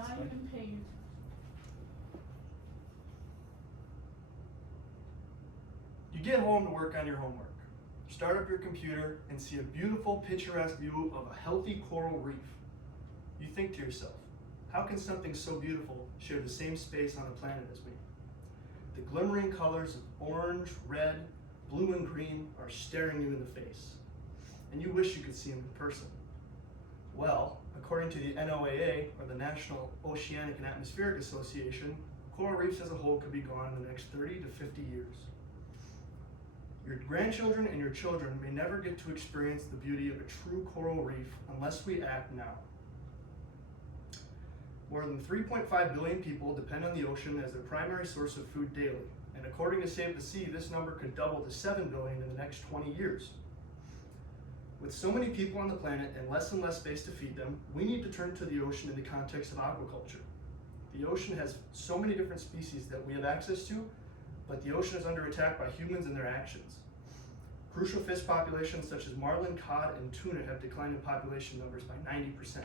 Not even paved. You get home to work on your homework. Start up your computer and see a beautiful, picturesque view of a healthy coral reef. You think to yourself, how can something so beautiful share the same space on the planet as me? The glimmering colors of orange, red, blue, and green are staring you in the face, and you wish you could see them in person. Well, according to the NOAA, or the National Oceanic and Atmospheric Association, coral reefs as a whole could be gone in the next 30 to 50 years. Your grandchildren and your children may never get to experience the beauty of a true coral reef unless we act now. More than 3.5 billion people depend on the ocean as their primary source of food daily, and according to Save the Sea, this number could double to 7 billion in the next 20 years. With so many people on the planet and less space to feed them, we need to turn to the ocean in the context of aquaculture. The ocean has so many different species that we have access to, but the ocean is under attack by humans and their actions. Crucial fish populations such as marlin, cod, and tuna have declined in population numbers by 90%.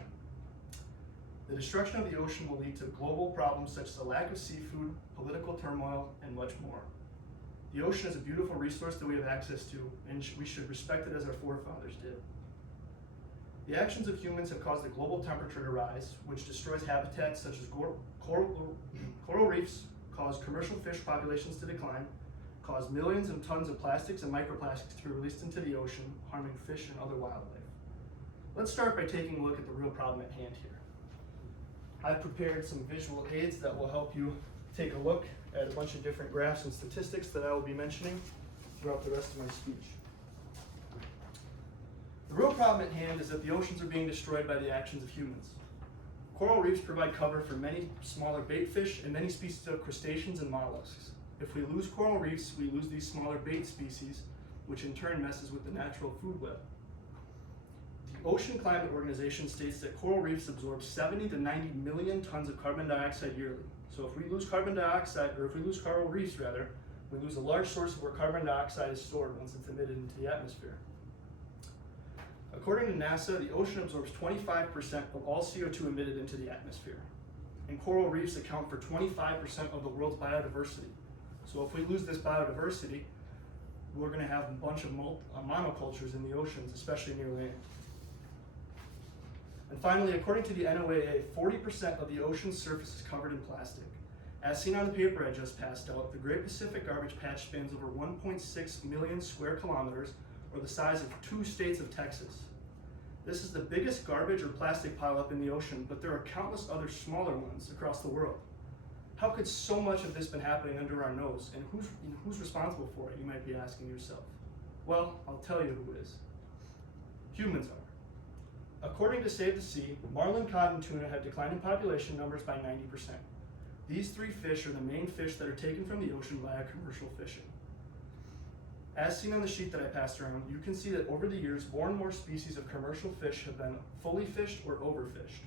The destruction of the ocean will lead to global problems such as a lack of seafood, political turmoil, and much more. The ocean is a beautiful resource that we have access to, and we should respect it as our forefathers did. The actions of humans have caused the global temperature to rise, which destroys habitats such as coral reefs, cause commercial fish populations to decline, cause millions of tons of plastics and microplastics to be released into the ocean, harming fish and other wildlife. Let's start by taking a look at the real problem at hand here. I've prepared some visual aids that will help you take a look at a bunch of different graphs and statistics that I will be mentioning throughout the rest of my speech. The real problem at hand is that the oceans are being destroyed by the actions of humans. Coral reefs provide cover for many smaller bait fish and many species of crustaceans and mollusks. If we lose coral reefs, we lose these smaller bait species, which in turn messes with the natural food web. The Ocean Climate Organization states that coral reefs absorb 70 to 90 million tons of carbon dioxide yearly. So if we lose carbon dioxide, or if we lose coral reefs rather, we lose a large source of where carbon dioxide is stored once it's emitted into the atmosphere. According to NASA, the ocean absorbs 25% of all CO2 emitted into the atmosphere. And coral reefs account for 25% of the world's biodiversity. So if we lose this biodiversity, we're going to have a bunch of monocultures in the oceans, especially near land. And finally, according to the NOAA, 40% of the ocean's surface is covered in plastic. As seen on the paper I just passed out, the Great Pacific Garbage Patch spans over 1.6 million square kilometers, or the size of 2 states of Texas. This is the biggest garbage or plastic pileup in the ocean, but there are countless other smaller ones across the world. How could so much of this been happening under our nose, and who's responsible for it, you might be asking yourself. Well, I'll tell you who is. Humans are. According to Save the Sea, marlin, cod, and tuna have declined in population numbers by 90%. These 3 fish are the main fish that are taken from the ocean via commercial fishing. As seen on the sheet that I passed around, you can see that over the years, more and more species of commercial fish have been fully fished or overfished.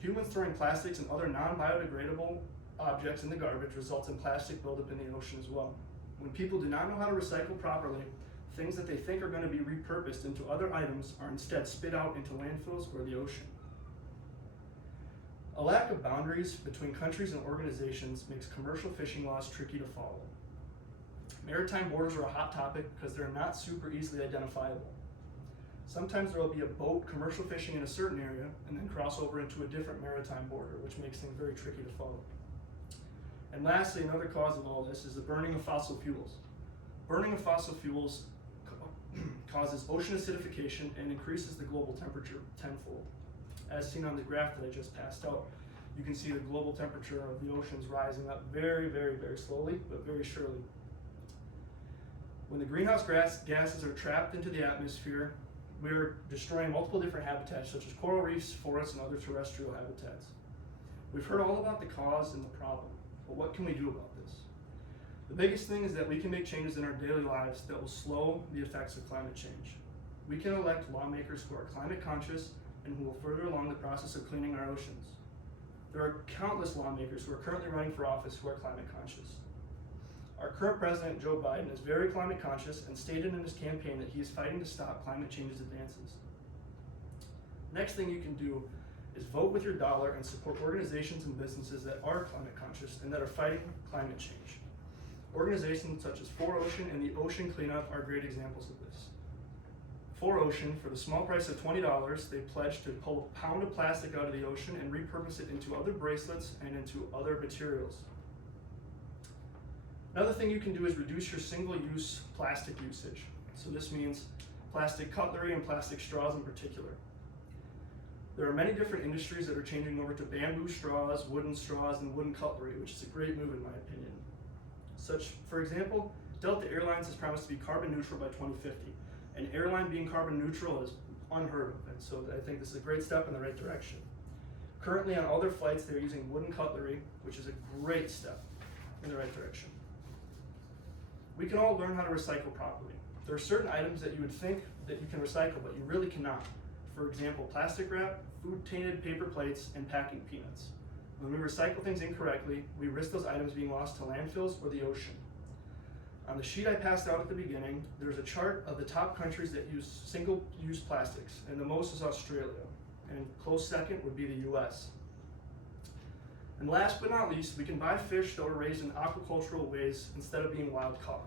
Humans throwing plastics and other non-biodegradable objects in the garbage results in plastic buildup in the ocean as well. When people do not know how to recycle properly, things that they think are going to be repurposed into other items are instead spit out into landfills or the ocean. A lack of boundaries between countries and organizations makes commercial fishing laws tricky to follow. Maritime borders are a hot topic because they're not super easily identifiable. Sometimes there will be a boat commercial fishing in a certain area and then cross over into a different maritime border, which makes things very tricky to follow. And lastly, another cause of all this is the burning of fossil fuels. Burning of fossil fuels causes ocean acidification and increases the global temperature tenfold. As seen on the graph that I just passed out, you can see the global temperature of the oceans rising up very, very, very slowly, but very surely. When the greenhouse gases are trapped into the atmosphere, we're destroying multiple different habitats such as coral reefs, forests, and other terrestrial habitats. We've heard all about the cause and the problem, but what can we do about this? The biggest thing is that we can make changes in our daily lives that will slow the effects of climate change. We can elect lawmakers who are climate conscious and who will further along the process of cleaning our oceans. There are countless lawmakers who are currently running for office who are climate conscious. Our current president, Joe Biden, is very climate conscious and stated in his campaign that he is fighting to stop climate change's advances. Next thing you can do is vote with your dollar and support organizations and businesses that are climate conscious and that are fighting climate change. Organizations such as 4Ocean and the Ocean Cleanup are great examples of this. 4Ocean, for the small price of $20, they pledged to pull a pound of plastic out of the ocean and repurpose it into other bracelets and into other materials. Another thing you can do is reduce your single-use plastic usage. So this means plastic cutlery and plastic straws in particular. There are many different industries that are changing over to bamboo straws, and wooden cutlery, which is a great move in my opinion. Such, for example, Delta Airlines has promised to be carbon neutral by 2050. An airline being carbon neutral is unheard of, and so I think this is a great step in the right direction. Currently on all their flights, they're using wooden cutlery, which is a great step in the right direction. We can all learn how to recycle properly. There are certain items that you would think that you can recycle, but you really cannot. For example, plastic wrap, food-tainted paper plates, and packing peanuts. When we recycle things incorrectly, we risk those items being lost to landfills or the ocean. On the sheet I passed out at the beginning, there's a chart of the top countries that use single-use plastics, and the most is Australia, and close second would be the US. And last but not least, we can buy fish that were raised in aquacultural ways instead of being wild caught.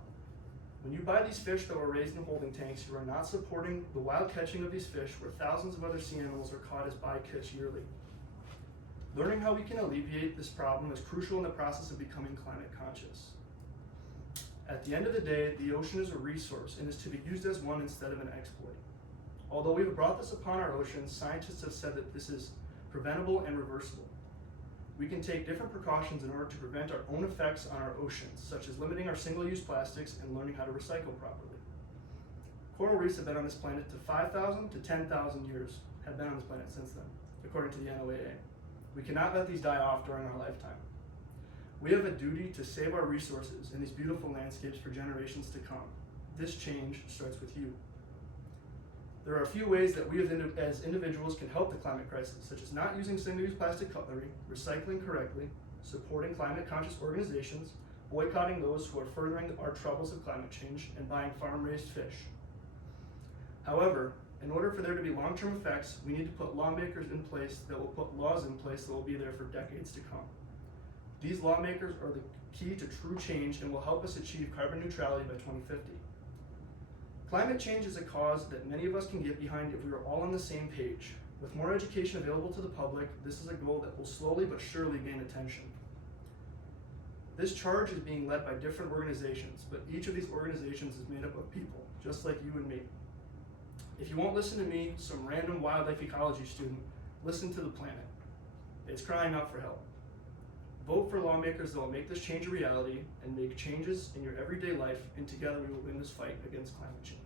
When you buy these fish that were raised in holding tanks, you are not supporting the wild catching of these fish where thousands of other sea animals are caught as bycatch yearly. Learning how we can alleviate this problem is crucial in the process of becoming climate conscious. At the end of the day, the ocean is a resource and is to be used as one instead of an exploit. Although we have brought this upon our oceans, scientists have said that this is preventable and reversible. We can take different precautions in order to prevent our own effects on our oceans, such as limiting our single-use plastics and learning how to recycle properly. Coral reefs have been on this planet to 5,000 to 10,000 years, have been on this planet since then, according to the NOAA. We cannot let these die off during our lifetime. We have a duty to save our resources in these beautiful landscapes for generations to come. This change starts with you. There are a few ways that we as individuals can help the climate crisis, such as not using single-use plastic cutlery, recycling correctly, supporting climate-conscious organizations, boycotting those who are furthering our troubles of climate change, and buying farm-raised fish. However, in order for there to be long-term effects, we need to put lawmakers in place that will put laws in place that will be there for decades to come. These lawmakers are the key to true change and will help us achieve carbon neutrality by 2050. Climate change is a cause that many of us can get behind if we are all on the same page. With more education available to the public, this is a goal that will slowly but surely gain attention. This charge is being led by different organizations, but each of these organizations is made up of people, just like you and me. If you won't listen to me, some random wildlife ecology student, listen to the planet. It's crying out for help. Vote for lawmakers that will make this change a reality and make changes in your everyday life, and together we will win this fight against climate change.